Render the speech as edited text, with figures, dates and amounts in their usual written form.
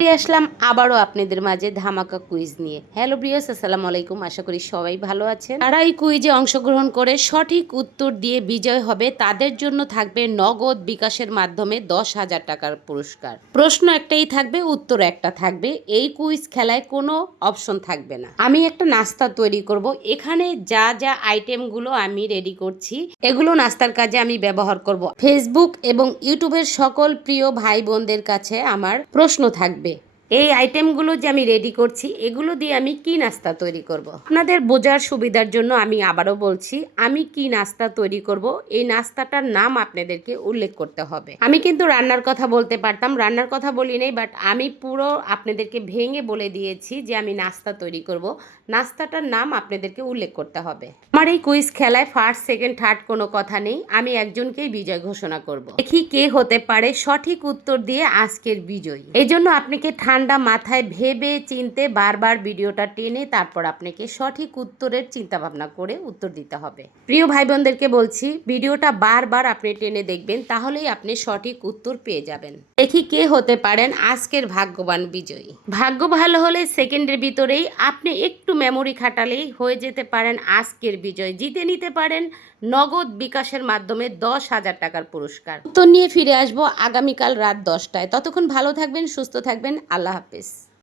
ফিরে আসলাম আবারও আপনাদের মাঝে ধামাকা কুইজ নিয়ে। হ্যালো ব্রিয়াস, আসসালামু আলাইকুম। আশা করি সবাই ভালো আছেন। যারা এই কুইজে অংশগ্রহণ করে সঠিক উত্তর দিয়ে বিজয় হবে তাদের জন্য থাকবে নগদ বিকাশের মাধ্যমে 10,000 টাকার পুরস্কার। প্রশ্ন একটাই থাকবে, উত্তর একটা থাকবে। এই কুইজ খেলায় কোনো অপশন থাকবে না। আমি একটা নাস্তা তৈরি করব। এখানে যা যা আইটেমগুলো আমি রেডি করছি এগুলো নাস্তার কাজে আমি ব্যবহার করব। ফেসবুক এবং ইউটিউবের সকল প্রিয় ভাই বোনদের কাছে আমার প্রশ্ন থাকবে, এই আইটেমগুলো যে আমি রেডি করছি এগুলো দিয়ে আমি কি নাস্তা তৈরি করব। আপনাদের বোঝার সুবিধার জন্য আমি আবারও বলছি, আমি কি নাস্তা তৈরি করব এই নাস্তাটার নাম আপনাদেরকে উল্লেখ করতে হবে। আমি কিন্তু রান্নার কথা বলতে পারতাম, রান্নার কথা বলি নাই, বাট আমি পুরো আপনাদেরকে ভেঙে বলে দিয়েছি যে আমি নাস্তা তৈরি করব। নাস্তাটার নাম আপনাদেরকে উল্লেখ করতে হবে। আমার এই কুইজ খেলায় ফার্স্ট সেকেন্ড থার্ড কোনো কথা নেই, আমি একজনকেই বিজয় ঘোষণা করব। দেখি কে হতে পারে সঠিক উত্তর দিয়ে আজকের বিজয়ী। এই জন্য আপনাকে ঠান্ডা মাথায় ভেবে চিনতে বারবার ভিডিওটা টেনে তারপর আপনাকে সঠিক উত্তরের চিন্তা ভাবনা করে উত্তর দিতে হবে। প্রিয় ভাই বোনদেরকে বলছি, ভিডিওটা বারবার আপনি টেনে দেখবেন, তাহলেই আপনি সঠিক উত্তর পেয়ে যাবেন। দেখি কে হতে পারেন আজকের ভাগ্যবান বিজয়ী। ভাগ্য ভালো হলে সেকেন্ডের ভিতরেই আপনি একটু মেমোরি খাটালেই হয়ে যেতে পারেন আজকের বিজয়। জিতে নিতে পারেন নগদ বিকাশের মাধ্যমে 10,000 টাকার পুরস্কার। উত্তর নিয়ে ফিরে আসবো আগামীকাল রাত 10টায়। ততক্ষণ ভালো থাকবেন, সুস্থ থাকবেন। আল্লাহ হাফেজ।